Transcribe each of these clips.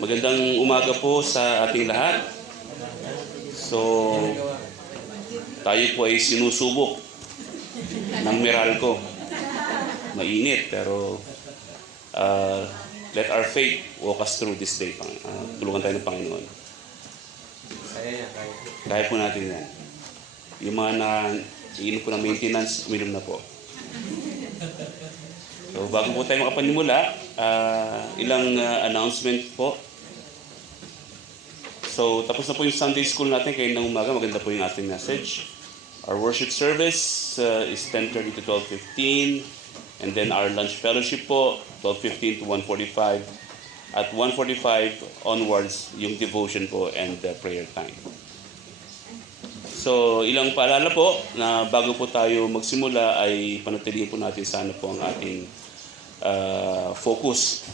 Magandang umaga po sa ating lahat. So, tayo po ay sinusubok ng Meralco. Mainit, pero let our faith walk us through this day. Tulungan tayo ng Panginoon. Kaya po natin yan. Yung mga iinom po ng maintenance, uminom na po. So, bago po tayo makapanimula, ilang announcement po. So, tapos na po yung Sunday School natin kayo ng umaga. Maganda po yung ating message. Our worship service is 10:30 to 12:15. And then our lunch fellowship po, 12:15 to 1:45. At 1:45 onwards, yung devotion po and the prayer time. So, ilang paalala po na bago po tayo magsimula ay panatilihin po natin sana po ang ating focus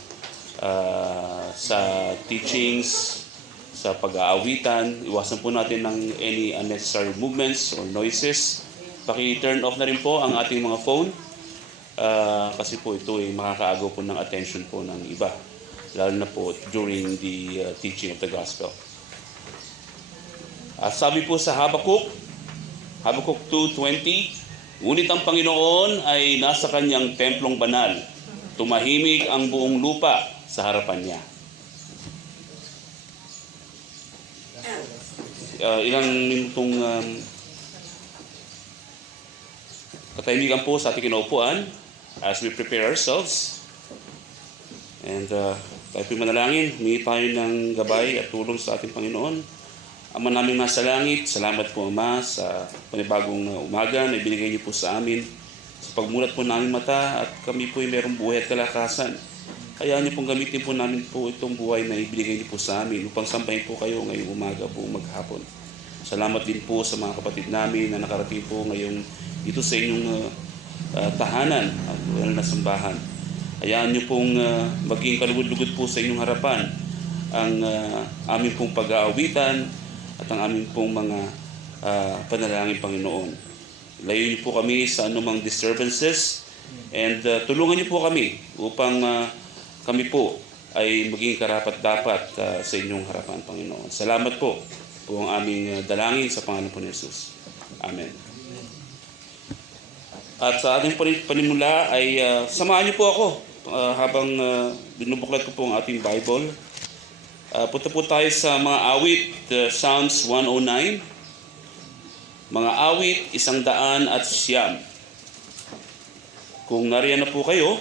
sa teachings, sa pag-aawitan. Iwasan po natin ng any unnecessary movements or noises. Paki-turn off na rin po ang ating mga phone kasi po ito ay makakaagaw po ng attention po ng iba, lalo na po during the teaching of the gospel. Sabi po sa Habakkuk 2:20, ngunit ang Panginoon ay nasa kanyang templong banal, tumahimik ang buong lupa sa harapan niya. Ilang minutong katahimikan po sa ating kinaupuan as we prepare ourselves. And tayo po manalangin, humingi tayo ng gabay at tulong sa ating Panginoon. Ama namin nasa langit, salamat po Ama sa panibagong umaga na ibinigay niyo po sa amin. Sa pagmulat po namin mata at kami po ay merong buhay at kalakasan. Kaya niyo pong gamitin po namin po itong buhay na ibinigay niyo po sa amin upang sambahin po kayo ngayong umaga po maghapon. Salamat din po sa mga kapatid namin na nakarating po ngayong dito sa inyong tahanan at wala na sambahan. Hayaan niyo pong maging kalugod-lugod po sa inyong harapan ang aming pong pag-aawitan at ang aming pong mga panalangin Panginoon. Layo niyo po kami sa anumang disturbances and tulungan niyo po kami upang kami po ay maging karapat-dapat sa inyong harapan, Panginoon. Salamat po ang aming dalangin sa pangalan po ni Jesus. Amen. At sa ating panimula ay samahan niyo po ako habang binubuklat ko po ang ating Bible. Punta po tayo sa mga awit, Psalms 109. Mga awit, 109. Kung nariyan na po kayo,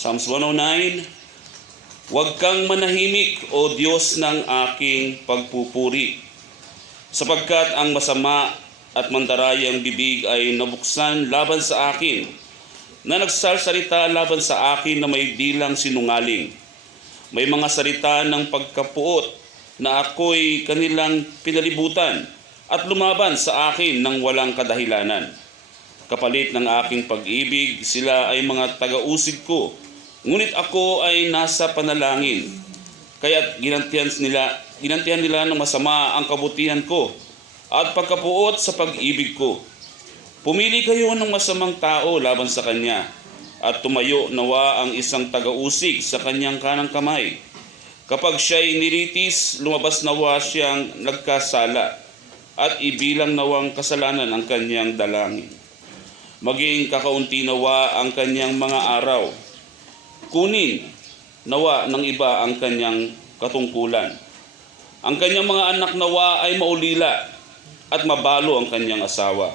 Psalms 109, huwag kang manahimik, O Diyos ng aking pagpupuri, sapagkat ang masama at mandarayang bibig ay nabuksan laban sa akin, na nagsalsalita laban sa akin na may dilang sinungaling. May mga salita ng pagkapuot na ako'y kanilang pinalibutan at lumaban sa akin ng walang kadahilanan. Kapalit ng aking pag-ibig, sila ay mga taga-usig ko, ngunit ako ay nasa panalangin. Kaya't ginantihan nila ng masama ang kabutihan ko at pagkapuot sa pag-ibig ko. Pumili kayo ng masamang tao laban sa kanya at tumayo nawa ang isang taga-usig sa kanyang kanang kamay. Kapag siya'y niritis, lumabas nawa siyang nagkasala at ibilang nawang kasalanan ang kanyang dalangin. Maging kakaunti nawa ang kanyang mga araw. Kunin nawa ng iba ang kanyang katungkulan. Ang kanyang mga anak nawa ay maulila at mabalo ang kanyang asawa.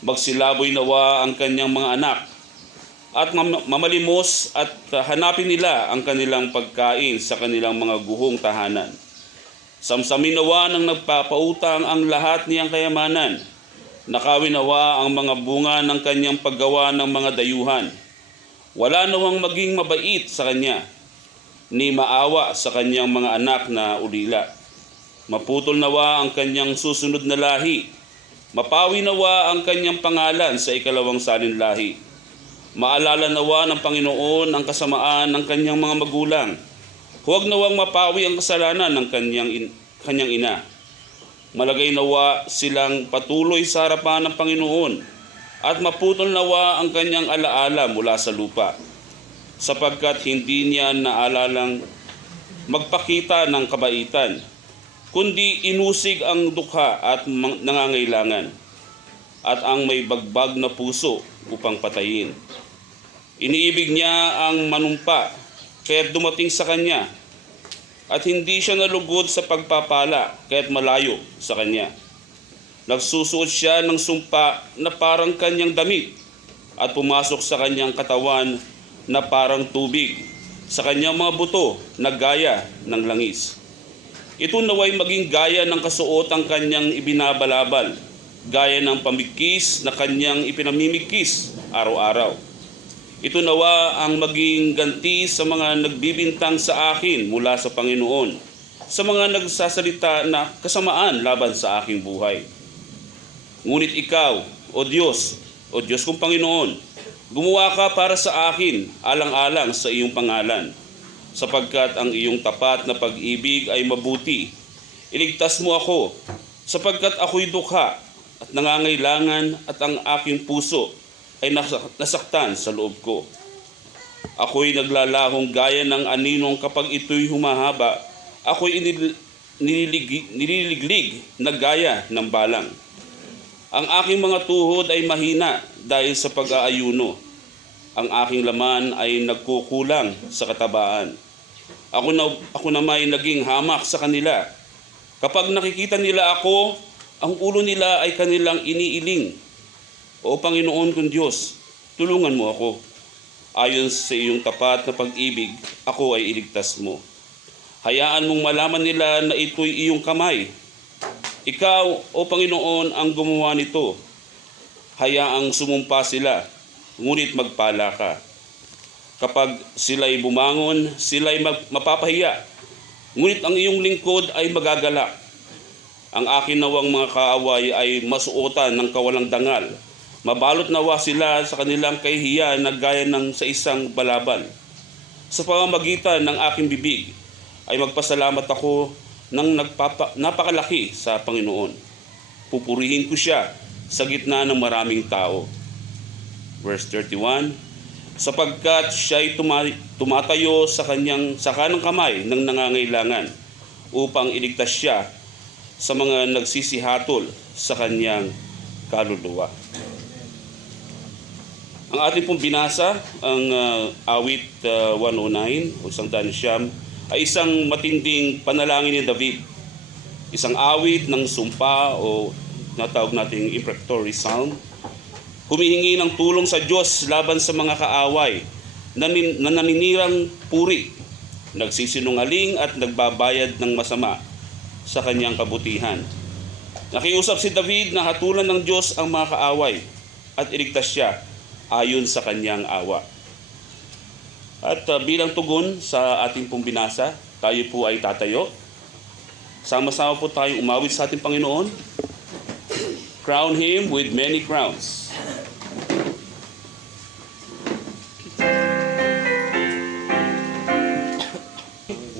Magsilaboy nawa ang kanyang mga anak at mamalimos at hanapin nila ang kanilang pagkain sa kanilang mga guhong tahanan. Samsamin nawa ng nagpapautang ang lahat niyang kayamanan. Nakawin nawa ang mga bunga ng kanyang paggawa ng mga dayuhan. Wala nawang maging mabait sa kanya, ni maawa sa kanyang mga anak na ulila. Maputol nawa ang kanyang susunod na lahi. Mapawi nawa ang kanyang pangalan sa ikalawang salinlahi. Maalala nawa ng Panginoon ang kasamaan ng kanyang mga magulang. Huwag nawang mapawi ang kasalanan ng kanyang ina. Malagay nawa silang patuloy sa harapan ng Panginoon at maputol nawa ang kanyang alaala mula sa lupa. sapagkat hindi niya naalalang magpakita ng kabaitan, kundi inusig ang dukha at nangangailangan, at ang may bagbag na puso upang patayin. Iniibig niya ang manumpa, kaya't dumating sa kanya, at hindi siya nalugod sa pagpapala, kaya't malayo sa kanya. Nagsusuot siya ng sumpa na parang kanyang damit, at pumasok sa kanyang katawan na parang tubig, sa kanyang mga buto na gaya ng langis. Ito naway maging gaya ng kasuotang kanyang ibinabalabal, gaya ng pamigkis na kanyang ipinamimigkis araw-araw. Ito nawa ang maging ganti sa mga nagbibintang sa akin mula sa Panginoon, sa mga nagsasalita na kasamaan laban sa aking buhay. Ngunit ikaw, O Diyos kong Panginoon, gumawa ka para sa akin alang-alang sa iyong pangalan, sapagkat ang iyong tapat na pag-ibig ay mabuti. Iligtas mo ako, sapagkat ako'y dukha at nangangailangan, at ang aking puso ay nasaktan sa loob ko. Ako'y naglalahong gaya ng aninong kapag ito'y humahaba. Ako'y nililiglig na gaya ng balang. Ang aking mga tuhod ay mahina dahil sa pag-aayuno. Ang aking laman ay nagkukulang sa katabaan. Ako naman ay naging hamak sa kanila. Kapag nakikita nila ako, ang ulo nila ay kanilang iniiling. O Panginoon kong Diyos, tulungan mo ako. Ayon sa iyong tapat na pag-ibig, ako ay iligtas mo. Hayaan mong malaman nila na ito'y iyong kamay. Ikaw, O Panginoon, ang gumawa nito. Hayaang sumumpa sila, ngunit magpala ka. Kapag sila'y bumangon, sila'y mapapahiya, ngunit ang iyong lingkod ay magagalak. Ang akin nawang mga kaaway ay masuotan ng kawalang dangal. Mabalot nawa sila sa kanilang kahihiyan na gaya ng sa isang balabal. Sa pamamagitan ng aking bibig ay magpasalamat ako ng napakalaki sa Panginoon. Pupurihin ko siya sa gitna ng maraming tao. Verse 31, sapagkat siya'y tumatayo sa kanang kamay ng nangangailangan upang iligtas siya sa mga nagsisihatol sa kanyang kaluluwa. Ang ating pong binasa, ang awit 109 o 109, ay isang matinding panalangin ni David. Isang awit ng sumpa o natawag nating imprecatory psalm. Humihingi ng tulong sa Diyos laban sa mga kaaway na naninirang puri, nagsisinungaling at nagbabayad ng masama sa kanyang kabutihan. Nakiusap si David na hatulan ng Diyos ang mga kaaway at iligtas siya ayon sa kanyang awa. At bilang tugon sa ating pong binasa, tayo po ay tatayo. Sama-sama po tayong umawit sa ating Panginoon. Crown Him with many crowns.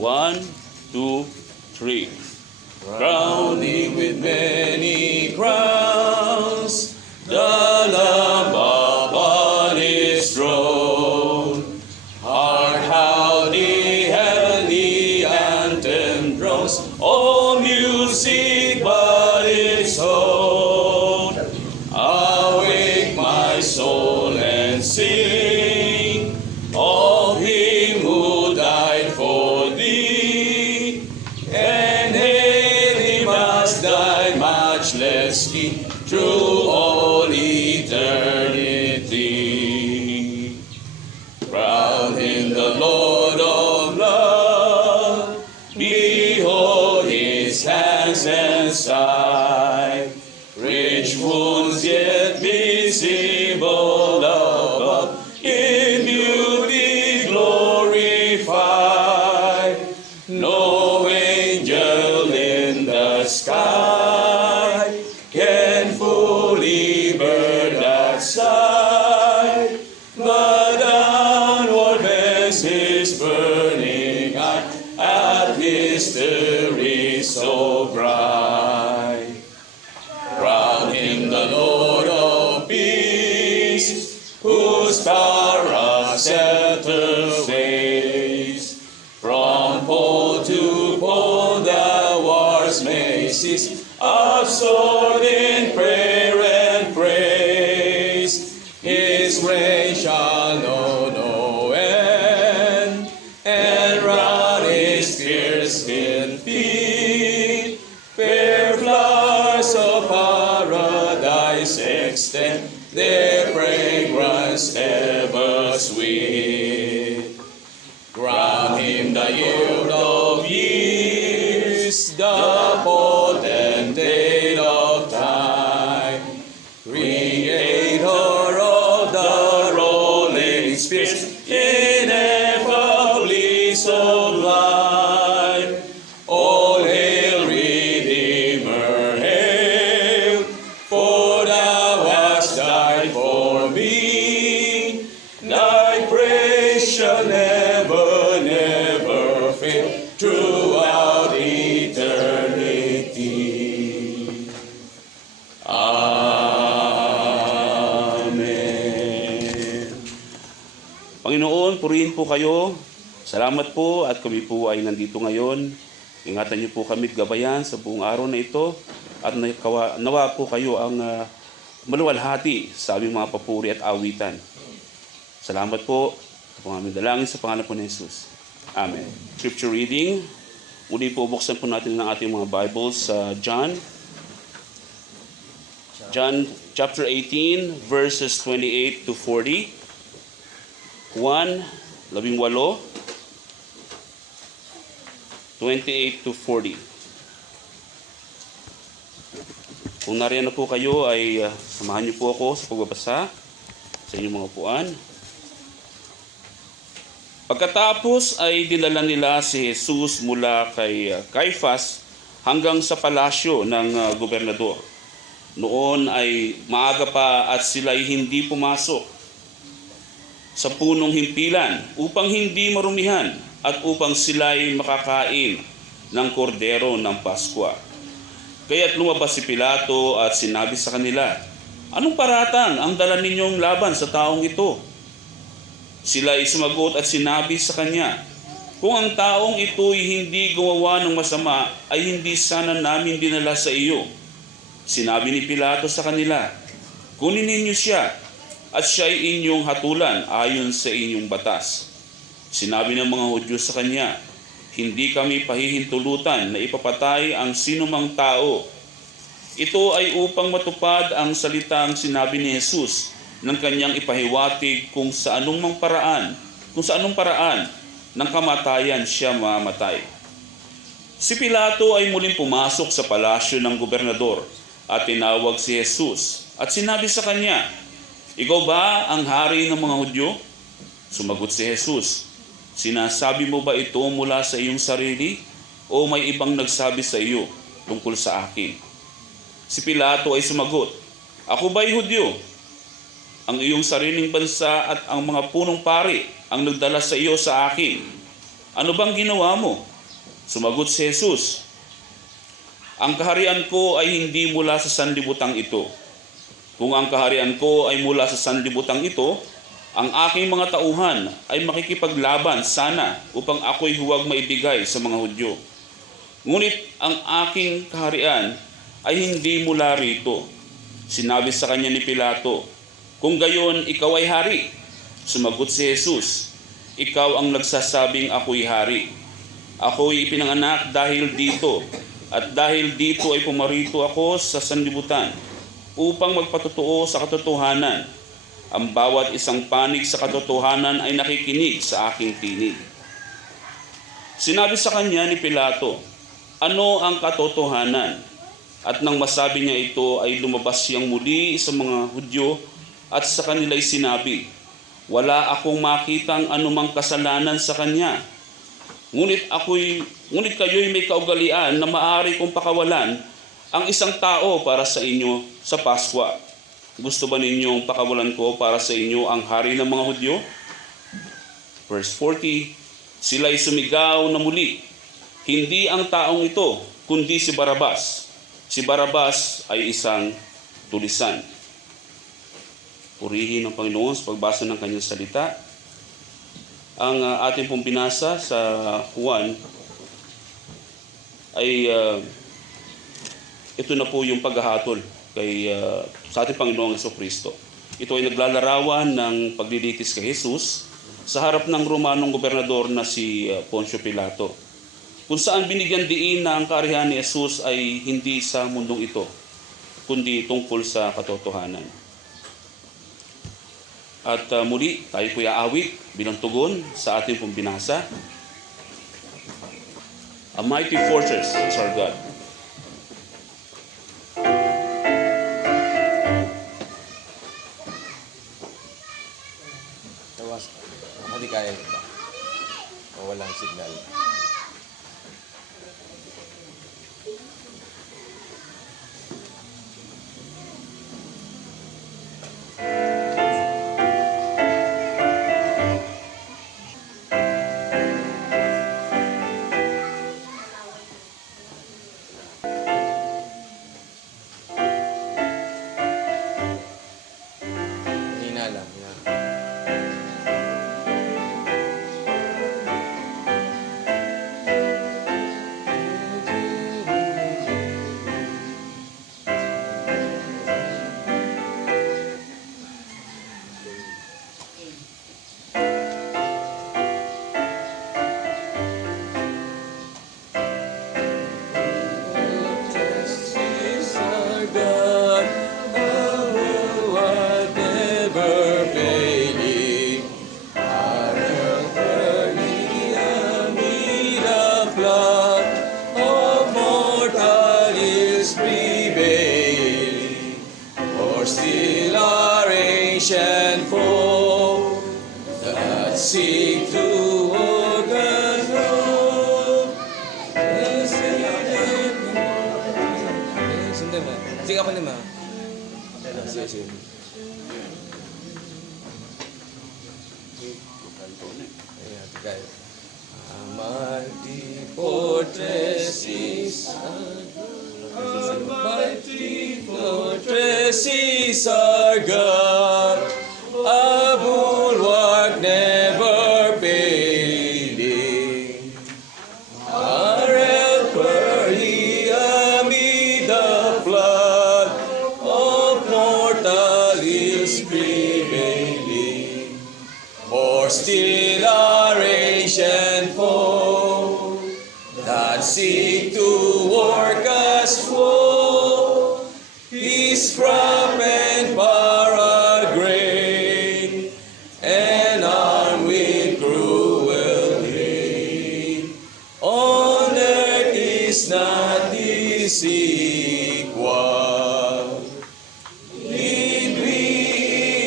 One, two, three. Crown Him with many crowns, the Lamb upon His throne. Hark how the heavenly anthem drones, all music but its own. Awake my soul and sing of Him who died for thee, and settled ways. From pole to pole the wars may cease, absorbed in prayer and praise. His reign shall know no end, and round his fierce hill feet, fair flowers of paradise extend, their fragrance ever sweet. Grant him the yield of years, the potentate of time, creator of the rolling spheres, ineffably sublime. All hail, Redeemer, hail, for thou hast died for me. Thy praise shall never, never fail throughout eternity. Amen. Panginoon, purihin po kayo. Salamat po at kami po ay nandito ngayon. Ingatan niyo po kami gabayan sa buong araw na ito at nawa po kayo ang maluwalhati sa aming mga papuri at awitan. Salamat po. Ito po ang aming dalangin sa pangalan po ni Jesus. Amen. Scripture reading. Muli po buksan po natin ang ating mga Bibles sa John chapter 18 verses 28 to 40. 1, 18, 28 to 40. Kung nariyan na po kayo ay samahan niyo po ako sa pagbabasa sa inyong mga upuan. Pagkatapos ay dinala nila si Jesus mula kay Caiphas hanggang sa palasyo ng gobernador. Noon ay maaga pa at sila'y hindi pumasok sa punong himpilan upang hindi marumihan at upang sila'y makakain ng kordero ng Paskwa. Kaya't lumabas si Pilato at sinabi sa kanila, "Anong paratang ang dala ninyong laban sa taong ito?" Sila'y sumagot at sinabi sa kanya, "Kung ang taong ito'y hindi gumawa ng masama, ay hindi sana namin dinala sa iyo." Sinabi ni Pilato sa kanila, "Kunin ninyo siya at siya'y inyong hatulan ayon sa inyong batas." Sinabi ng mga Hudyo sa kanya, "Hindi kami pahihintulutan na ipapatay ang sinumang tao." Ito ay upang matupad ang salitang sinabi ni Jesus ng kanyang ipahiwatig kung sa anumang paraan ng kamatayan siya mamatay. Si Pilato ay muling pumasok sa palasyo ng gobernador at tinawag si Jesus at sinabi sa kanya, "Ikaw ba ang hari ng mga Hudyo?" Sumagot si Jesus, "Sinasabi mo ba ito mula sa iyong sarili o may ibang nagsabi sa iyo tungkol sa akin?" Si Pilato ay sumagot, "Ako ba'y Hudyo? Ang iyong sariling bansa at ang mga punong pari ang nagdala sa iyo sa akin. Ano bang ginawa mo?" Sumagot si Jesus, "Ang kaharian ko ay hindi mula sa sanlibutan ito. Kung ang kaharian ko ay mula sa sanlibutan ito, ang aking mga tauhan ay makikipaglaban sana upang ako'y huwag maibigay sa mga Hudyo. Ngunit ang aking kaharian ay hindi mula rito." Sinabi sa kanya ni Pilato, "Kung gayon, ikaw ay hari." Sumagot si Jesus, "Ikaw ang nagsasabing ako'y hari. Ako'y ipinanganak dahil dito, at dahil dito ay pumarito ako sa sanlibutan upang magpatotoo sa katotohanan. Ang bawat isang panig sa katotohanan ay nakikinig sa aking tinig." Sinabi sa kanya ni Pilato, "Ano ang katotohanan?" At nang masabi niya ito ay lumabas siyang muli sa mga Hudyo at sa kanila'y sinabi, "Wala akong makitang anumang kasalanan sa kanya. Ngunit kayo'y may kaugalian na maaari kong pakawalan ang isang tao para sa inyo sa Paskwa. Gusto ba ninyong pakawalan ko para sa inyo ang hari ng mga Hudyo?" Verse 40, sila'y sumigaw na muli, "Hindi ang taong ito, kundi si Barabas." Si Barabas ay isang tulisan. Purihin ng Panginoon sa pagbasa ng kanyang salita. Ang ating pong binasa sa Juan ay ito na po yung paghahatol sa ating Panginoong Jesucristo. Ito ay naglalarawan ng paglilitis kay Jesus sa harap ng Romanong gobernador na si Poncio Pilato, kung saan binigyan diin na ang kaarihan ni Jesus ay hindi sa mundong ito, kundi tungkol sa katotohanan. At muli, tayo po'y aawit bilang tugon sa ating pong binasa. A mighty fortress is our God. Tawas, hindi kaya ito ba? O walang signal. Hina lang. Still our ancient foe that seek to overthrow. Sundin mo. Sige pa naman. Sige. Ayan, tigay. A mighty fortress is our mighty fortress is our God, a bulwark never failing. Our helper he amid the flood of mortal ills prevailing. For still our ancient foe that seek to work us woe, his craft and power are great, and armed with cruel hate. On earth is not his equal. Did we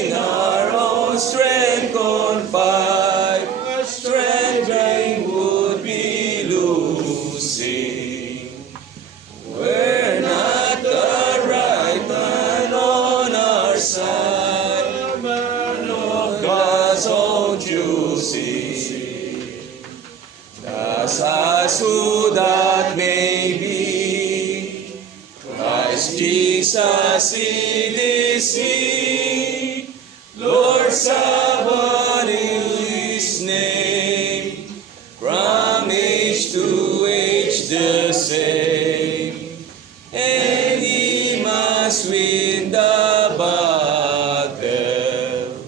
in our own strength confide, our strength drained would be losing. We're not the right man on our side, man of God's own choosing. Thus as who that may be, Christ Jesus it is He, Lord Sabaoth His name, from age to age the same, and He must win the battle.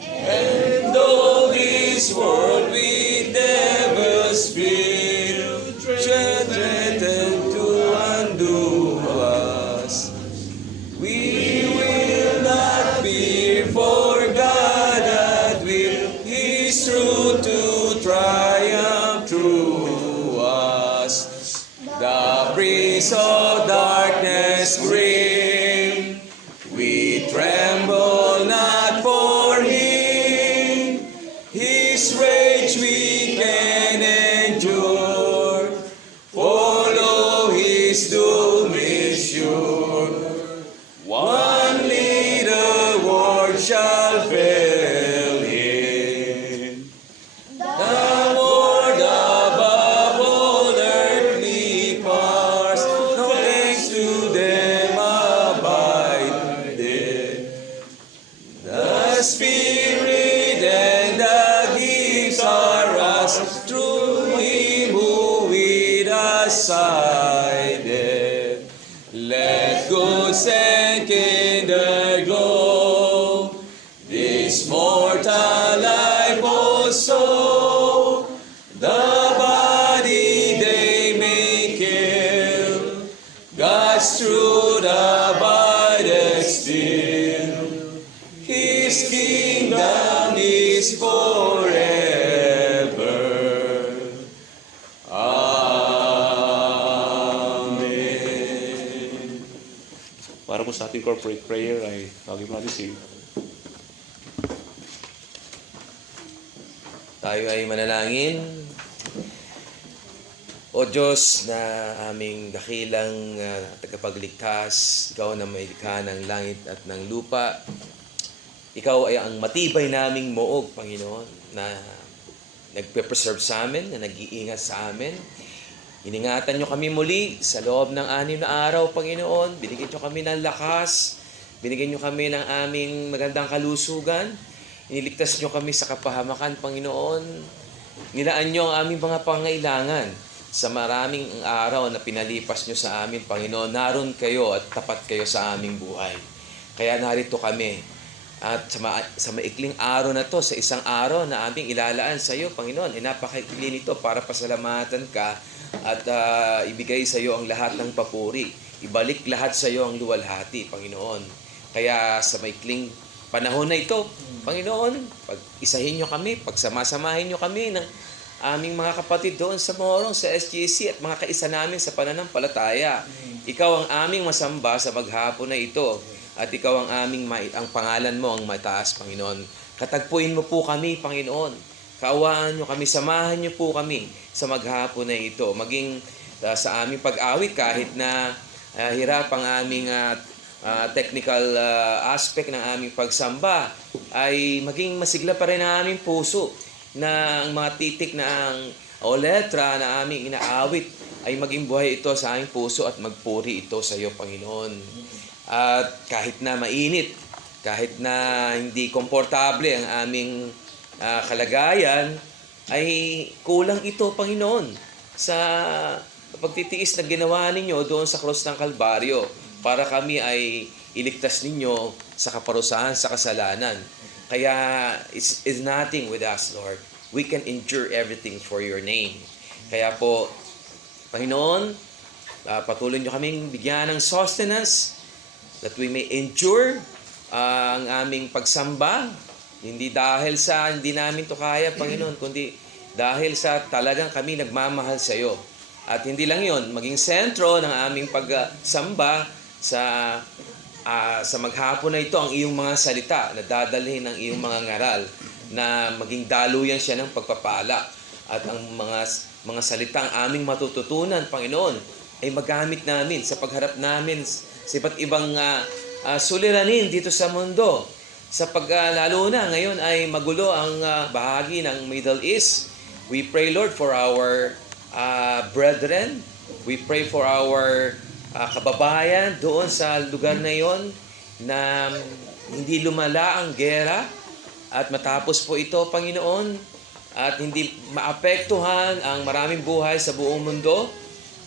And though this world with devils filled, threaten to undo us, we will not fear, for God that will His truth to triumph through us. The prince of darkness grim, we tremble not for him. His rage we can endure, follow his doom is sure. One little word shall fail him. The word above all earthly powers, no thanks to them above. soul, the body they may kill, God's truth abideth still. His kingdom is forever. Amen. Para po sa ating corporate prayer ay tawagin mo natin si Tayo ay manalangin. O Diyos na aming dakilang tagapagligtas, Ikaw na may likha ng langit at ng lupa. Ikaw ay ang matibay naming moog, Panginoon, na nagpe-preserve sa amin, na nag-iingat sa amin. Iningatan niyo kami muli sa loob ng 6 na araw, Panginoon. Binigyan niyo kami ng lakas. Binigyan niyo kami ng aming magandang kalusugan. Iniligtas niyo kami sa kapahamakan, Panginoon. Nilaan niyo ang aming mga pangailangan sa maraming araw na pinalipas niyo sa amin, Panginoon. Naroon kayo at tapat kayo sa aming buhay. Kaya narito kami. At sa maikling araw na to, sa isang araw na aming ilalaan sa iyo, Panginoon, napakaikli nito para pasalamatan ka at ibigay sa iyo ang lahat ng papuri. Ibalik lahat sa iyo ang luwalhati, Panginoon. Kaya sa maikling panahon na ito, Panginoon, pag-isahin niyo kami, pagsamasamahin niyo kami ng aming mga kapatid doon sa Morong, sa SGC at mga kaisa namin sa pananampalataya. Ikaw ang aming masamba sa maghapon na ito. At ikaw ang ang pangalan mo ang mataas, Panginoon. Katagpuin mo po kami, Panginoon. Kaawaan nyo kami, samahan nyo po kami sa maghapon na ito. Maging sa aming pag-awit kahit na hirap ang aming technical aspect ng aming pagsamba, ay maging masigla pa rin ang aming puso na ang mga titik na o letra na aming inaawit ay maging buhay ito sa aming puso at magpuri ito sa iyo, Panginoon. At kahit na mainit, kahit na hindi komportable ang aming kalagayan, ay kulang ito, Panginoon, sa pagtitiis na ginawa ninyo doon sa krus ng Kalbaryo para kami ay iligtas ninyo sa kaparusahan sa kasalanan. Kaya it's nothing with us, Lord. We can endure everything for your name. Kaya po, Panginoon, patuloy nyo kaming bigyan ng sustenance that we may endure ang aming pagsamba. Hindi dahil sa hindi namin to kaya, Panginoon, kundi dahil sa talagang kami nagmamahal sa iyo. At hindi lang yon, maging sentro ng aming pagsamba sa maghapon na ito ang iyong mga salita na dadalhin ng iyong mga ngaral na maging daluyan siya ng pagpapala. At ang mga salitang aming matututunan, Panginoon, ay magamit namin sa pagharap namin sa iba't ibang suliranin dito sa mundo. Lalo na ngayon ay magulo ang bahagi ng Middle East. We pray, Lord, for our brethren. We pray for our kababayan doon sa lugar na yon na hindi lumala ang gera at matapos po ito, Panginoon, at hindi maapektuhan ang maraming buhay sa buong mundo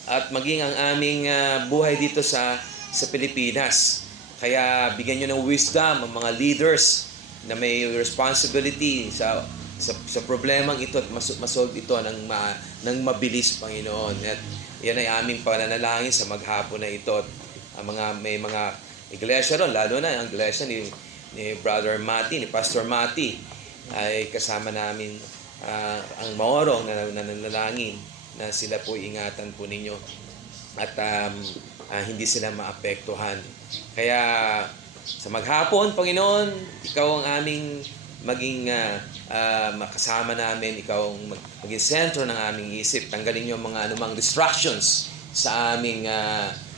at maging ang aming buhay dito sa Pilipinas. Kaya bigyan nyo ng wisdom ang mga leaders na may responsibility sa problemang ito at masolve ito ng mabilis, Panginoon. At yan ay aming pananalangin sa maghapon na ito. At may mga iglesia ron, lalo na ang iglesia ni Brother Mati, ni Pastor Mati, ay kasama namin ang Morong na nanalangin na sila po ingatan po ninyo at hindi sila maapektuhan. Kaya sa maghapon, Panginoon, ikaw ang aming maging makasama namin, ikaw ang maging sentro ng aming isip. Tanggalin niyo ang mga anumang distractions sa aming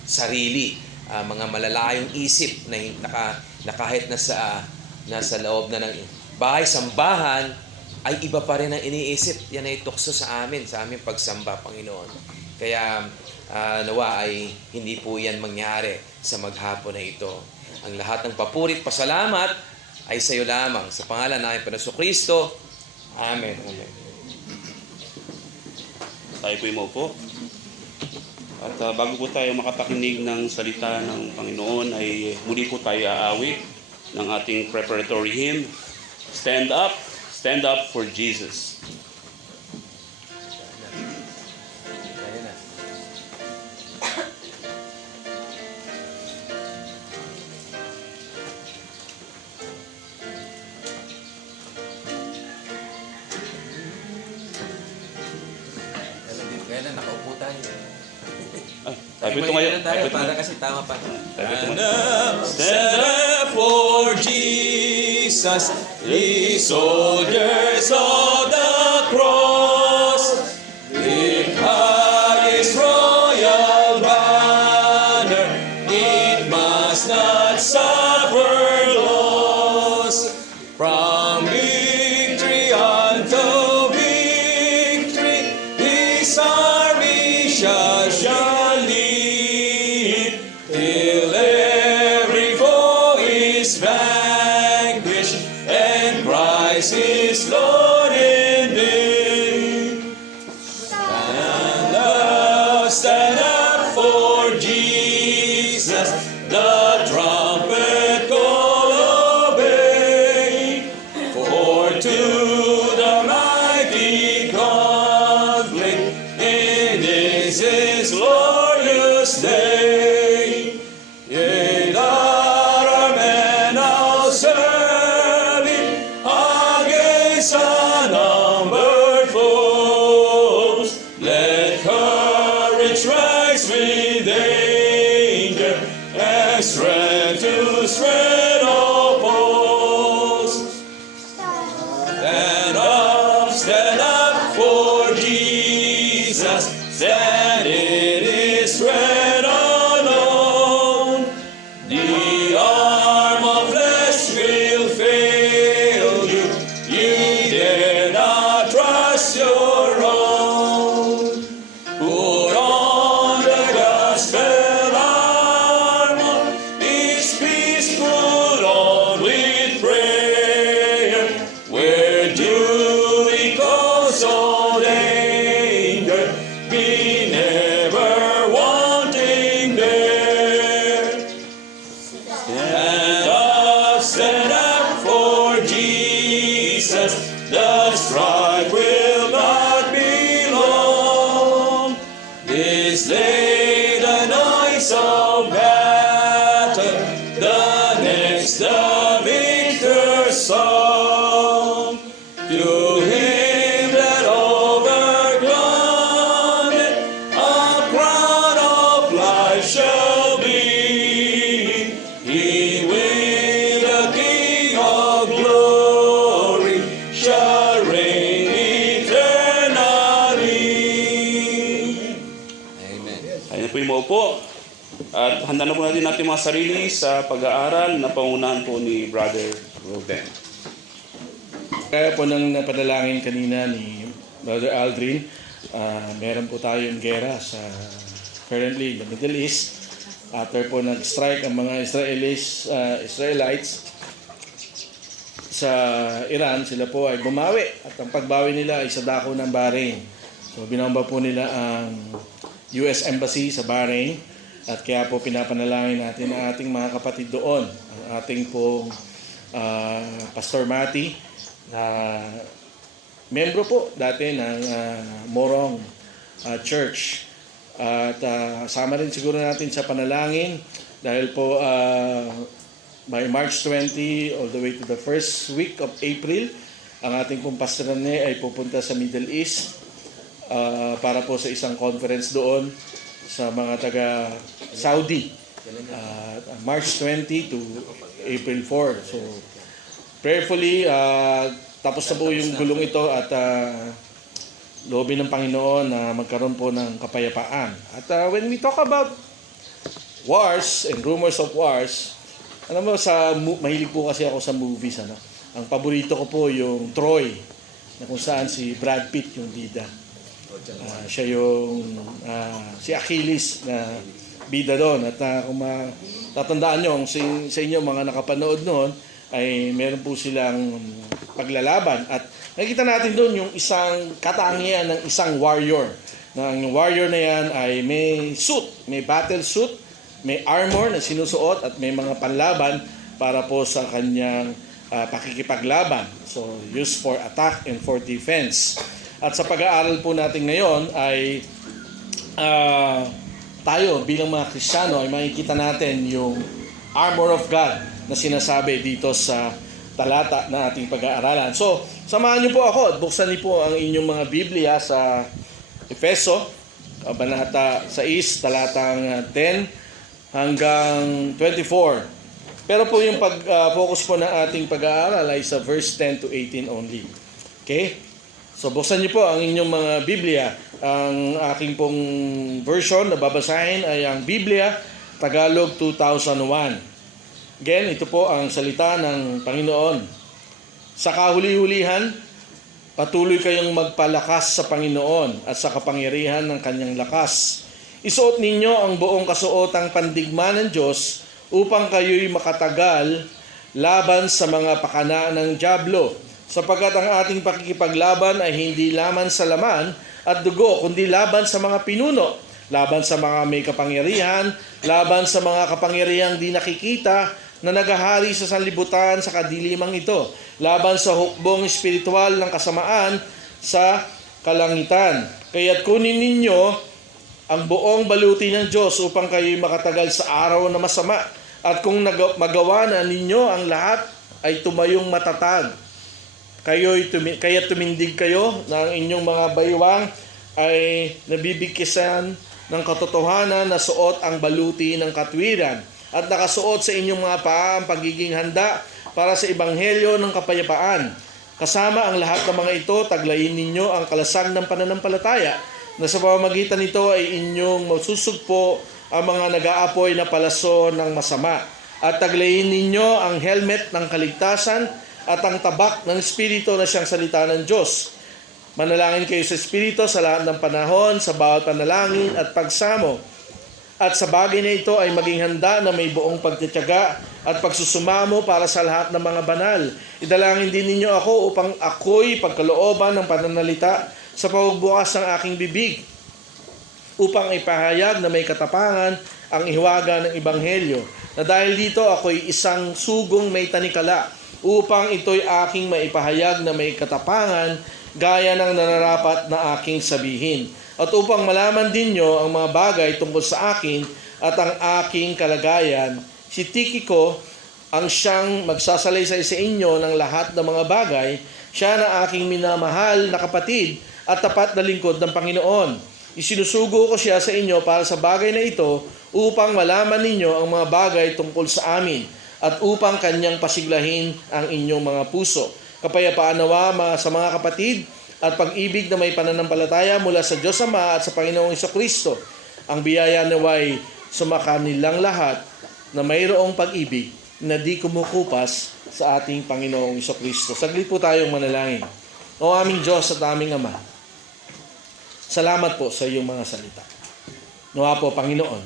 sarili, mga malalayong isip na kahit nasa loob na ng bahay, sambahan, ay iba pa rin ang iniisip. Yan ay tukso sa aming pagsamba, Panginoon. Kaya nawa ay hindi po yan mangyari sa maghapon na ito. Ang lahat ng papuri at pasalamat ay sa iyo lamang. Sa pangalan ng Panginoon Kristo. Amen. Amen. tayo po'y maupo. At bago po tayo makapakinig ng salita ng Panginoon ay muli po tayo aawit ng ating preparatory hymn. Stand up, Stand up for Jesus. Kaya na. Kaya na, nakaupo tayo. Tayo ito ngayon. Tayo, Tayo ito para ngayon. kasi tama pa. Tayo ito ngayon. Stand up for Jesus, ye soldiers of the cross. Lift high His royal banner, it must not suffer loss. From victory unto victory, His army shall lead, till every foe is vanquished, and Christ is Lord indeed. Stand up for Jesus, the trumpet call obey. For to the mighty conflict, it is His glorious day. Yea, that our men now serving against unnumbered foes. Let courage rise with danger, and strength to strength oppose. Stand up for Jesus, stand in His strength alone. The arm of flesh will fail you, ye dare not trust your own. Put on the gospel armor, each piece put on with prayer, where duty calls all danger, be never wanting there. Stand up for Jesus, the strife will not be long. This day the noise of battle, the next the victor's song. To him that overcome it, a crown of life shall be. He with the King of glory shall reign eternally. Amen. Tayo na po yung maupo. At handa na po natin mga sarili sa pag-aaral na pangunahan po ni Brother Ruben. Kaya po nang napadalangin kanina ni Brother Aldrin, meron po tayong gera sa currently in the Middle East. After po nag-strike ang mga Israelites sa Iran, sila po ay bumawi. At ang pagbawi nila ay sa dako ng Bahrain. So binomba po nila ang US Embassy sa Bahrain. At kaya po pinapanalangin natin ang ating mga kapatid doon. Ang ating pong Pastor Mati, na membro po dati ng Morong Church. At sama rin siguro natin sa panalangin dahil po by March 20 all the way to the first week of April, ang ating pong Pastor Rene ay pupunta sa Middle East para po sa isang conference doon sa mga taga Saudi. March 20 to April 4. So prayerfully, tapos na po yung gulong ito at loobin ng Panginoon na magkaroon po ng kapayapaan. At when we talk about wars and rumors of wars, alam mo, mahilig po kasi ako sa movies. Ang paborito ko po yung Troy, na kung saan si Brad Pitt yung bida. Siya yung si Achilles na bida doon. At kung tatandaan nyo, sa inyo mga nakapanood noon, ay meron po silang paglalaban. At nakikita natin doon yung isang katangian ng isang warrior. Ang warrior na yan ay may suit, may battle suit, may armor na sinusuot at may mga panlaban para po sa kanyang pakikipaglaban. So, used for attack and for defense. At sa pag-aaral po natin ngayon ay tayo bilang mga Kristiyano ay makikita natin yung armor of God na sinasabi dito sa talata na ating pag-aaralan. So, samahan niyo po ako at buksan niyo po ang inyong mga Biblia sa Efeso, Kabanata 6, talatang 10 hanggang 24. Pero po yung focus po ng ating pag-aaral ay sa verse 10 to 18 only. Okay? So, buksan niyo po ang inyong mga Biblia. Ang aking pong version na babasahin ay ang Biblia, Tagalog 2001. Again, ito po ang salita ng Panginoon. Sa kahuli-hulihan, patuloy kayong magpalakas sa Panginoon at sa kapangyarihan ng kanyang lakas. Isuot ninyo ang buong kasuotang pandigma ng Diyos upang kayo'y makatagal laban sa mga pakana ng dyablo. Sapagkat ang ating pakikipaglaban ay hindi laban sa laman at dugo, kundi laban sa mga pinuno, laban sa mga may kapangyarihan, laban sa mga kapangyarihang di nakikita na naghahari sa sanlibutan sa kadilimang ito, laban sa hukbong espiritual ng kasamaan sa kalangitan. Kaya't kunin ninyo ang buong baluti ng Diyos upang kayo'y makatagal sa araw na masama. At kung magawa na ninyo ang lahat, ay tumayong matatag. Kaya tumindig kayo na ang inyong mga baywang ay nabibigkisan ng katotohanan na suot ang baluti ng katwiran at nakasuot sa inyong mga paa ang pagiging handa para sa ebanghelyo ng kapayapaan. Kasama ang lahat ng mga ito, taglayin ninyo ang kalasag ng pananampalataya na sa pamamagitan nito ay inyong masusugpo ang mga nag-aapoy na palaso ng masama. At taglayin ninyo ang helmet ng kaligtasan at ang tabak ng Espiritu na siyang salita ng Diyos. Manalangin kayo sa Espiritu sa lahat ng panahon, sa bawat panalangin at pagsamo. At sa bagay na ito ay maging handa na may buong pagtitiyaga at pagsusumamo para sa lahat ng mga banal. Idalangin din ninyo ako upang ako'y pagkalooban ng pananalita sa pagbukas ng aking bibig, upang ipahayag na may katapangan ang ihiwaga ng Ebanghelyo, na dahil dito ako'y isang sugong may tanikala, upang ito'y aking maipahayag na may katapangan gaya ng nararapat na aking sabihin. At upang malaman din nyo ang mga bagay tungkol sa akin at ang aking kalagayan, si Tychicus ang siyang magsasalaysay sa inyo ng lahat ng mga bagay. Siya na aking minamahal na kapatid at tapat na lingkod ng Panginoon. Isinusugo ko siya sa inyo para sa bagay na ito upang malaman ninyo ang mga bagay tungkol sa amin at upang kanyang pasiglahin ang inyong mga puso. Kapayapaan nawa sa mga kapatid at pag-ibig na may pananampalataya mula sa Diyos Ama at sa Panginoong Jesucristo. Ang biyaya naway sumakanilang lahat na mayroong pag-ibig na di kumukupas sa ating Panginoong Jesucristo. Saglit po tayong manalangin. O aming Diyos at aming Ama, salamat po sa iyong mga salita. Nawa po, Panginoon,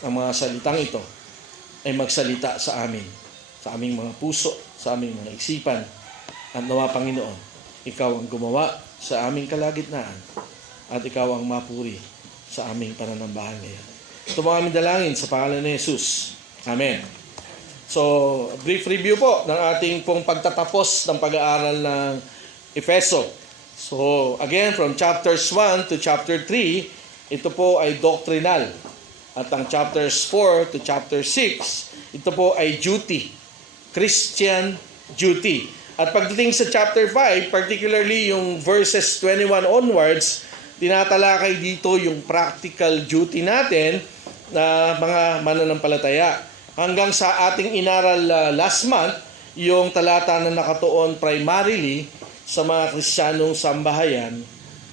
ang mga salitang ito ay magsalita sa amin, sa aming mga puso, sa aming mga isipan. At nawa, Panginoon, ikaw ang gumawa sa aming kalagitnaan at ikaw ang mapuri sa aming pananambahan ngayon. Ito po aming dalangin sa pangalan ni Jesus. Amen. So, brief review po ng ating pong pagtatapos ng pag-aaral ng Efeso. So, again, from chapters 1 to chapter 3, ito po ay doctrinal. At ang chapters 4 to chapter 6, ito po ay duty. Christian duty. At pagdating sa chapter 5, particularly yung verses 21 onwards, tinatalakay dito yung practical duty natin na mga mananampalataya. Hanggang sa ating inaral last month, yung talata na nakatuon primarily sa mga Kristiyanong sambahayan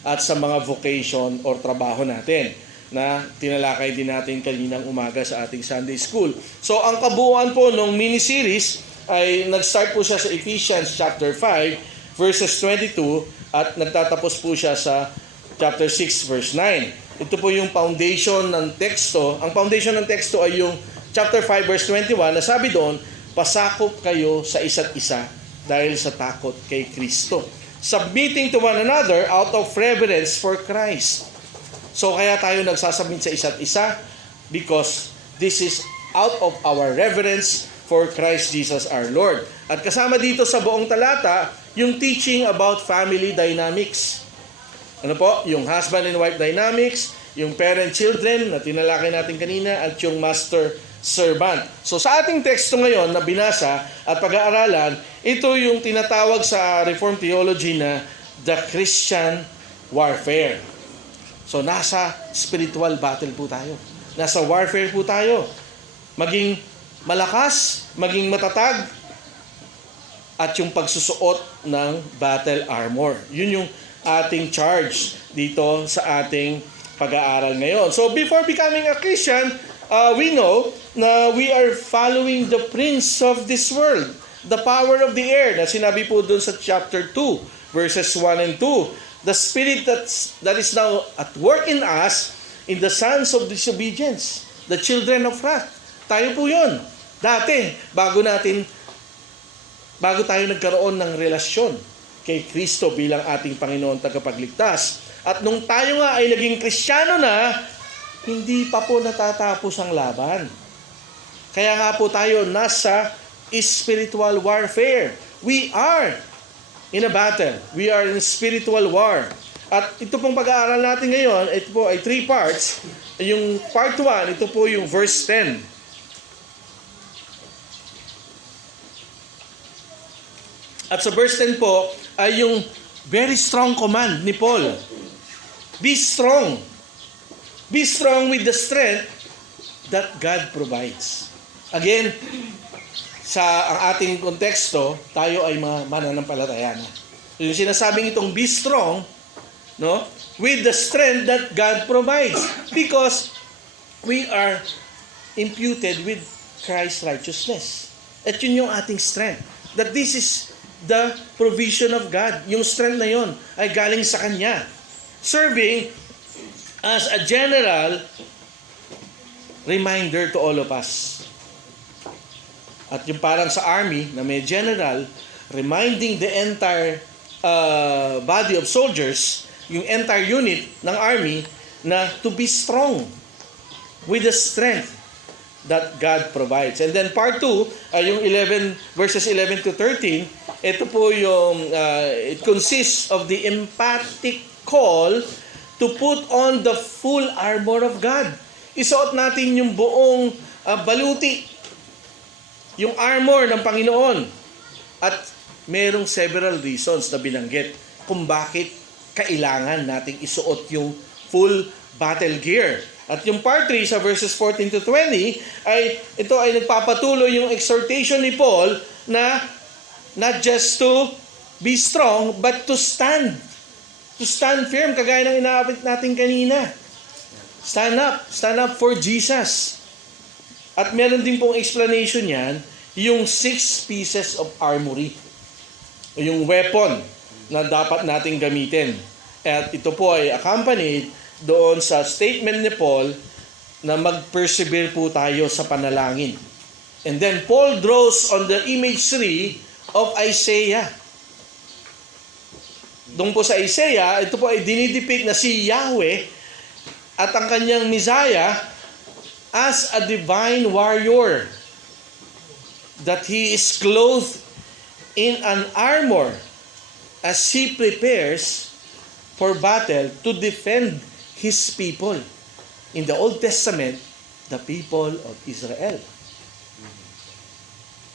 at sa mga vocation or trabaho natin na tinalakay din natin kaninang umaga sa ating Sunday School. So ang kabuuan po ng mini-series ay nag-start po siya sa Ephesians chapter 5 verses 22 at nagtatapos po siya sa chapter 6 verse 9. Ito po yung foundation ng teksto. Ang foundation ng teksto ay yung chapter 5 verse 21 na sabi doon, pasakop kayo sa isa't isa dahil sa takot kay Kristo. Submitting to one another out of reverence for Christ. So kaya tayo nagsasubmit sa isa't isa because this is out of our reverence for Christ Jesus our Lord. At kasama dito sa buong talata, yung teaching about family dynamics. Ano po? Yung husband and wife dynamics, yung parent-children na tinalakay natin kanina, at yung master-servant. So sa ating teksto ngayon na binasa at pag-aaralan, ito yung tinatawag sa Reformed Theology na the Christian warfare. So nasa spiritual battle po tayo. Nasa warfare po tayo. Maging malakas, maging matatag, at yung pagsusuot ng battle armor. Yun yung ating charge dito sa ating pag-aaral ngayon. So before becoming a Christian, we know na we are following the prince of this world, the power of the air, na sinabi po dun sa chapter 2, verses 1 and 2. The spirit that is now at work in us, in the sons of disobedience, the children of wrath. Tayo po yun. Dati, bago tayo nagkaroon ng relasyon kay Kristo bilang ating Panginoon tagapagligtas. At nung tayo nga ay naging Kristiyano na, hindi pa po natatapos ang laban. Kaya nga po tayo nasa spiritual warfare. We are in a battle. We are in spiritual war. At ito pong pag-aaral natin ngayon, ito po ay 3 parts. Yung part 1, ito po yung verse 10. At sa verse 10 po ay yung very strong command ni Paul. Be strong. Be strong with the strength that God provides. Again, sa ang ating konteksto, tayo ay mga mananampalataya na. Yung sinasabing itong be strong, no, with the strength that God provides, because we are imputed with Christ's righteousness. At yun yung ating strength. That this is the provision of God. Yung strength na yun ay galing sa Kanya. Serving as a general reminder to all of us. At yung parang sa army na may general reminding the entire body of soldiers, yung entire unit ng army, na to be strong with the strength that God provides. And then part 2, yung verses 11 to 13, ito po yung, it consists of the emphatic call to put on the full armor of God. Isuot natin yung buong baluti, yung armor ng Panginoon. At merong several reasons na binanggit kung bakit kailangan nating isuot yung full battle gear. At yung part 3 sa verses 14 to 20 ito ay nagpapatuloy yung exhortation ni Paul na not just to be strong but to stand. To stand firm, kagaya ng inaabot natin kanina. Stand up for Jesus. At meron din pong explanation yan, yung 6 pieces of armory. Yung weapon na dapat nating gamitin. At ito po ay accompanied doon sa statement ni Paul na mag-persevere po tayo sa panalangin. And then Paul draws on the imagery of Isaiah. Doon po sa Isaiah, ito po ay dinidepict na si Yahweh at ang kanyang Messiah as a divine warrior. That he is clothed in an armor as he prepares for battle to defend His people. In the Old Testament, the people of Israel.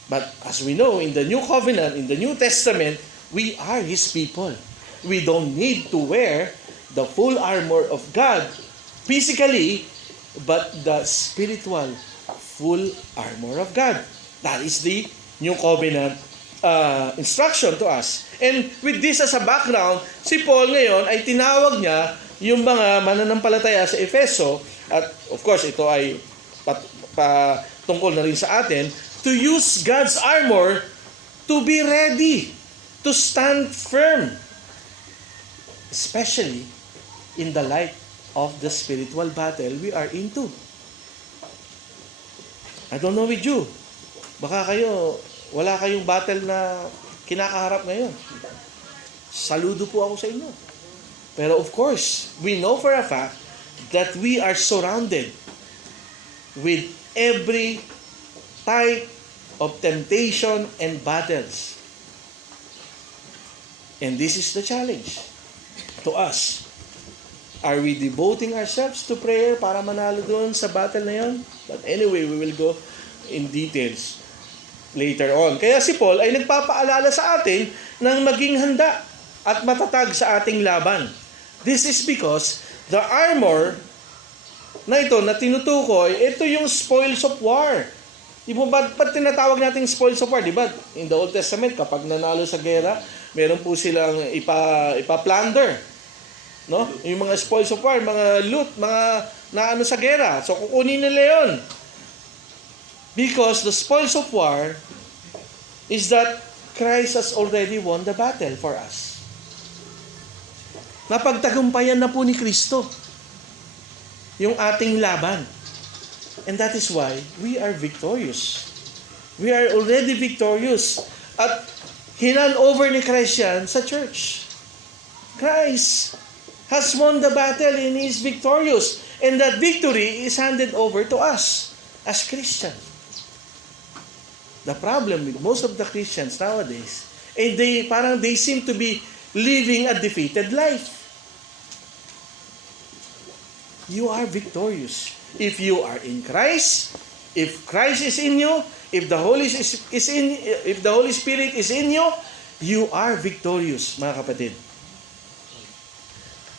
But as we know, in the New Covenant, in the New Testament, we are His people. We don't need to wear the full armor of God physically, but the spiritual full armor of God. That is the New Covenant instruction to us. And with this as a background, si Paul ngayon ay tinawag niya yung mga mananampalataya sa Efeso, at of course ito ay tungkol na rin sa atin, to use God's armor to be ready, to stand firm, especially in the light of the spiritual battle we are into. I don't know with you, baka kayo, wala kayong battle na kinakaharap ngayon. Saludo po ako sa inyo. Pero of course, we know for a fact that we are surrounded with every type of temptation and battles. And this is the challenge to us. Are we devoting ourselves to prayer para manalo doon sa battle na yun? But anyway, we will go in details later on. Kaya si Paul ay nagpapaalala sa atin ng maging handa at matatag sa ating laban. This is because the armor na ito na tinutukoy, ito yung spoils of war. Di ba ba't tinatawag natin spoils of war? Di ba? In the Old Testament, kapag nanalo sa gera, meron po silang ipa-plunder. No? Yung mga spoils of war, mga loot, mga naano sa gera. So kukunin nila yun. Because the spoils of war is that Christ has already won the battle for us. Napagtagumpayan na po ni Kristo yung ating laban. And that is why we are victorious. We are already victorious. At hinand over ni Christ yan sa church. Christ has won the battle and is victorious. And that victory is handed over to us as Christians. The problem with most of the Christians nowadays, they seem to be living a defeated life. You are victorious. If you are in Christ, if Christ is in you, if the Holy Spirit is in you, you are victorious, mga kapatid.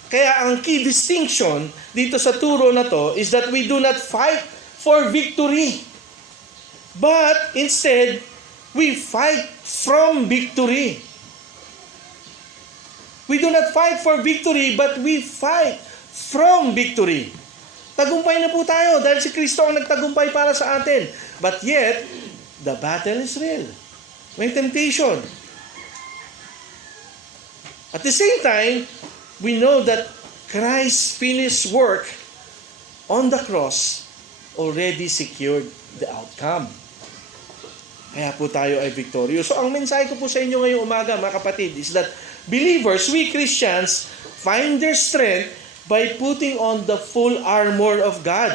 Kaya ang key distinction dito sa turo na to is that we do not fight for victory. But instead, we fight from victory. We do not fight for victory, but we fight from victory. Tagumpay na po tayo dahil si Kristo ang nagtagumpay para sa atin. But yet, the battle is real. May temptation. At the same time, we know that Christ's finished work on the cross already secured the outcome. Kaya po tayo ay victorious. So ang mensahe ko po sa inyo ngayong umaga, mga kapatid, is that believers, we Christians, find their strength by putting on the full armor of God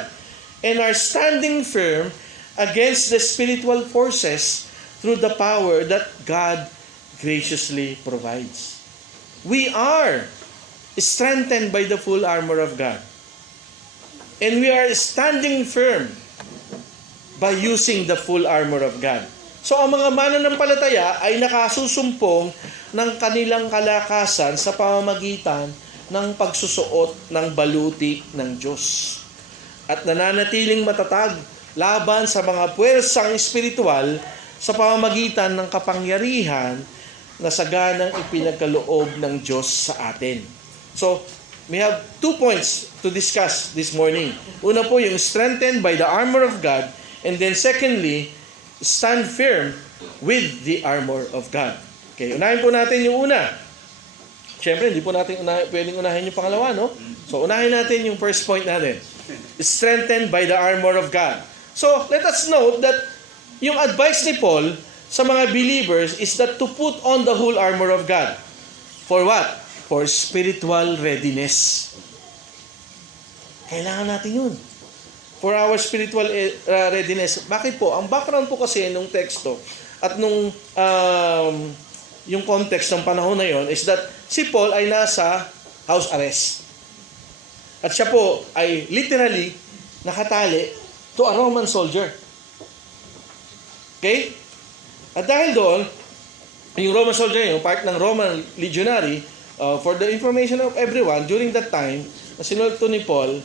and are standing firm against the spiritual forces through the power that God graciously provides. We are strengthened by the full armor of God. And we are standing firm by using the full armor of God. So ang mga mananampalataya ay nakasusumpong ng kanilang kalakasan sa pamamagitan ng pagsusuot ng baluti ng Diyos. At nananatiling matatag laban sa mga puwersang espiritual sa pamamagitan ng kapangyarihan na saganang ipinagkaloob ng Diyos sa atin. So, we have 2 points to discuss this morning. Una po yung strengthened by the armor of God, and then secondly, stand firm with the armor of God. Okay, unahin po natin yung una. Siyempre, hindi po natin pwedeng unahin yung pangalawa, no? So, unahin natin yung first point natin. Strengthened by the armor of God. So, let us note that yung advice ni Paul sa mga believers is that to put on the whole armor of God. For what? For spiritual readiness. Kailangan natin yun. For our spiritual readiness. Bakit po? Ang background po kasi nung teksto at nung yung context ng panahon na yon is that si Paul ay nasa house arrest. At siya po ay literally nakatali to a Roman soldier. Okay? At dahil doon, yung Roman soldier, yung part ng Roman legionary, for the information of everyone, during that time, na sinulat to ni Paul,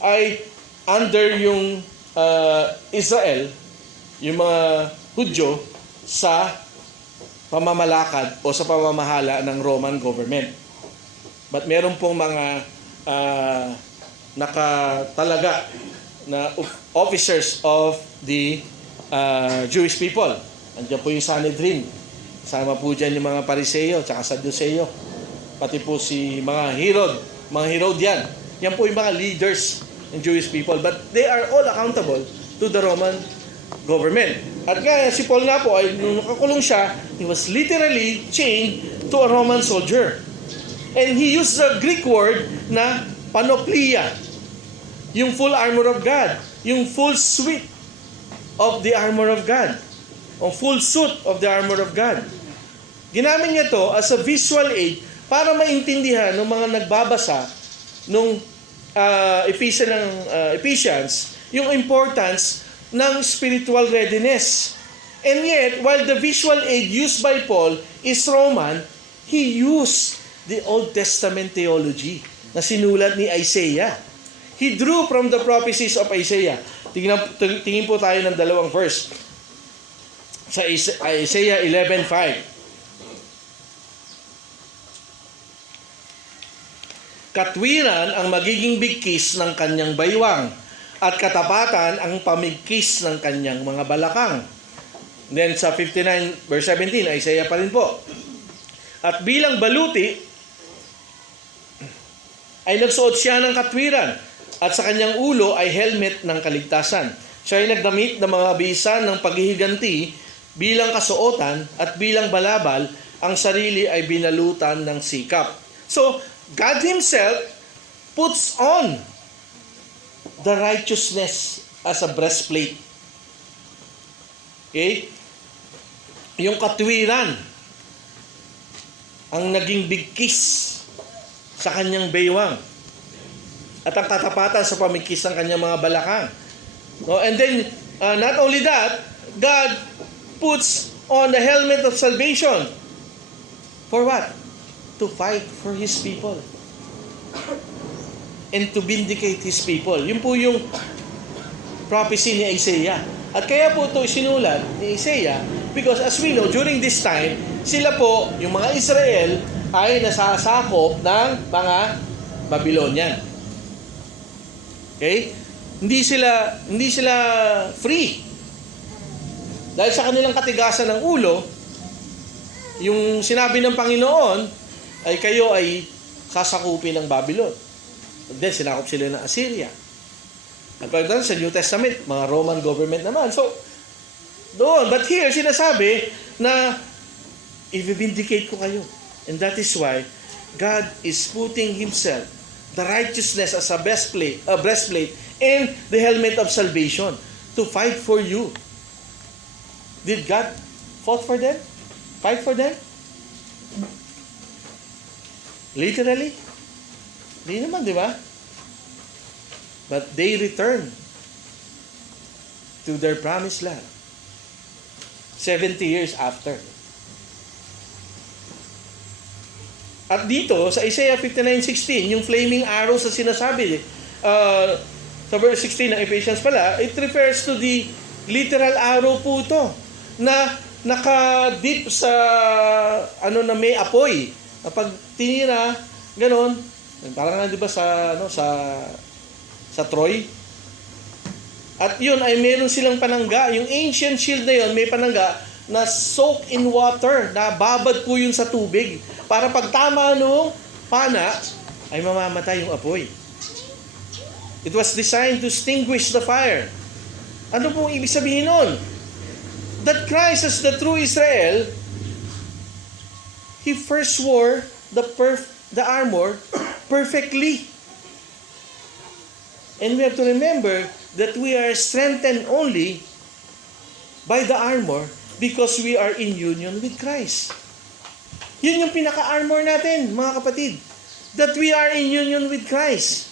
ay under yung Israel, yung mga Hudyo, sa pamamalakad o sa pamamahala ng Roman government. But meron pong mga nakatalaga na officers of the Jewish people. Andiyan po yung Sanhedrin. Kasama po dyan yung mga Pariseo at Sadduceo. Pati po si mga Herodian. Yan po yung mga leaders ng Jewish people. But they are all accountable to the Roman government. At kaya si Paul nga po, ay nung nakakulong siya, he was literally chained to a Roman soldier. And he used the Greek word na panoplia. Yung full armor of God. Yung full suite of the armor of God. o full suit of the armor of God. Ginamit niya to as a visual aid para maintindihan ng mga nagbabasa nung Ephesians yung importance ng spiritual readiness. And yet, while the visual aid used by Paul is Roman, he used the Old Testament theology na sinulat ni Isaiah. He drew from the prophecies of Isaiah. Tingin po tayo ng dalawang verse. Sa Isaiah 11:5. Katwiran ang magiging bigkis ng kanyang baywang, at katapatan ang pamigkis ng kanyang mga balakang. Then sa 59 verse 17, Isaiah pa rin po. At bilang baluti, ay nagsuot siya ng katwiran, at sa kanyang ulo ay helmet ng kaligtasan. Siya ay nagdamit ng mga bisa ng paghihiganti bilang kasuotan, at bilang balabal, ang sarili ay binalutan ng sikap. So, God Himself puts on the righteousness as a breastplate. Okay? Yung katwiran ang naging bigkis sa kanyang baywang, at ang katapatan sa pamigkis ng kanyang mga balakang. No? And then, not only that, God puts on the helmet of salvation. For what? To fight for His people. And to vindicate His people. Yun po yung prophecy ni Isaiah. At kaya po ito sinulat ni Isaiah because as we know, during this time, sila po, yung mga Israel, ay nasasakop ng mga Babylonian. Okay? Hindi sila free. Dahil sa kanilang katigasan ng ulo, yung sinabi ng Panginoon ay kayo ay sasakupin ng Babylon. And then sinakop sila ng Assyria. At pagdating sa New Testament, mga Roman government naman. So, doon. But here, sinasabi na i-vindicate ko kayo. And that is why God is putting Himself, the righteousness as a breastplate, and the helmet of salvation to fight for you. Did God fought for them? Fight for them? Literally? Hindi naman, di ba? But they returned to their promised land 70 years after. At dito, sa Isaiah 59:16, yung flaming arrows na sinasabi, sa verse 16 ng Ephesians pala, it refers to the literal arrow po ito na naka-dip sa na may apoy. Kapag tinira, ganon, parang nga 'di ba sa Troy? At yun ay meron silang panangga. Yung ancient shield na yun, may panangga na soak in water, na babad po yun sa tubig. Para pag tama nung pana, ay mamamatay yung apoy. It was designed to extinguish the fire. Ano pong ibig sabihin nun? That Christ as the true Israel, He first wore the armor perfectly. And we have to remember that we are strengthened only by the armor because we are in union with Christ. Yun yung pinaka-armor natin, mga kapatid. That we are in union with Christ.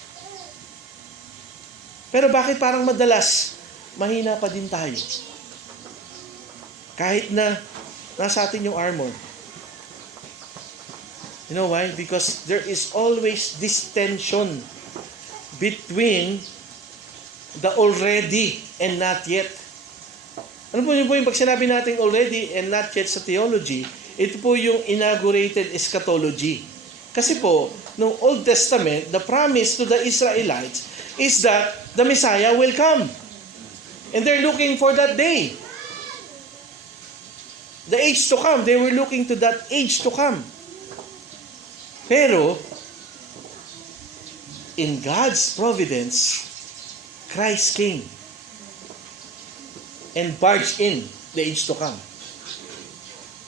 Pero bakit parang madalas mahina pa din tayo? Kahit na nasa atin yung armor. You know why? Because there is always this tension between the already and not yet. Ano po yung pag sinabi natin already and not yet sa theology, ito po yung inaugurated eschatology. Kasi po, nung Old Testament, the promise to the Israelites is that the Messiah will come. And they're looking for that day. The age to come, they were looking to that age to come. Pero, in God's providence, Christ came and barged in the age to come.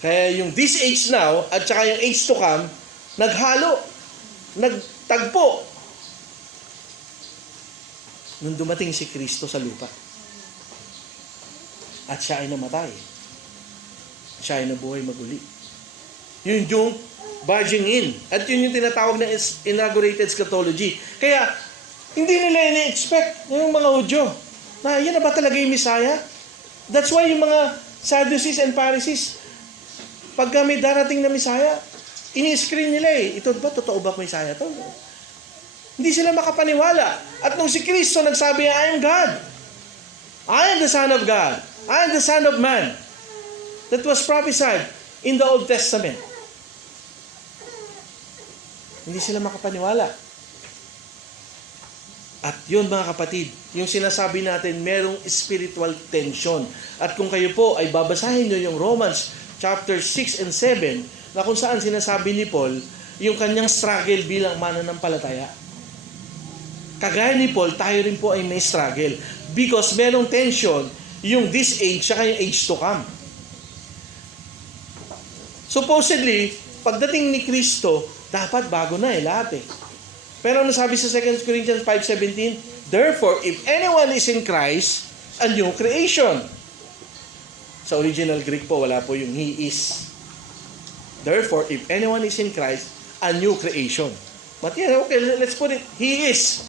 Kaya yung this age now at saka yung age to come, naghalo, nagtagpo nung dumating si Kristo sa lupa. At siya ay namatay siya ay nabuhay maguli. Yun yung barging in. At yun yung tinatawag na inaugurated eschatology. Kaya, hindi nila ini-expect yung mga Hudyo na yan na ba talaga yung Messiah? That's why yung mga Sadducees and Pharisees, pagka may darating na Messiah, ini-screen nila eh. Ito ba, totoo ba Messiah to? Hindi sila makapaniwala. At nung si Kristo nagsabi, I am God. I am the Son of God. I am the Son of Man. That was prophesied in the Old Testament. Hindi sila makapaniwala. At yun mga kapatid, yung sinasabi natin, merong spiritual tension. At kung kayo po ay babasahin nyo yung Romans chapter 6 and 7, na kung saan sinasabi ni Paul, yung kanyang struggle bilang mananampalataya. Kagaya ni Paul, tayo rin po ay may struggle. Because merong tension, yung this age, saka yung age to come. Supposedly, pagdating ni Kristo, dapat bago na lahat eh. Pero ano sabi sa 2 Corinthians 5:17? Therefore, if anyone is in Christ, a new creation. Sa original Greek po, wala po yung he is. Therefore, if anyone is in Christ, a new creation. But yeah, okay, let's put it, he is.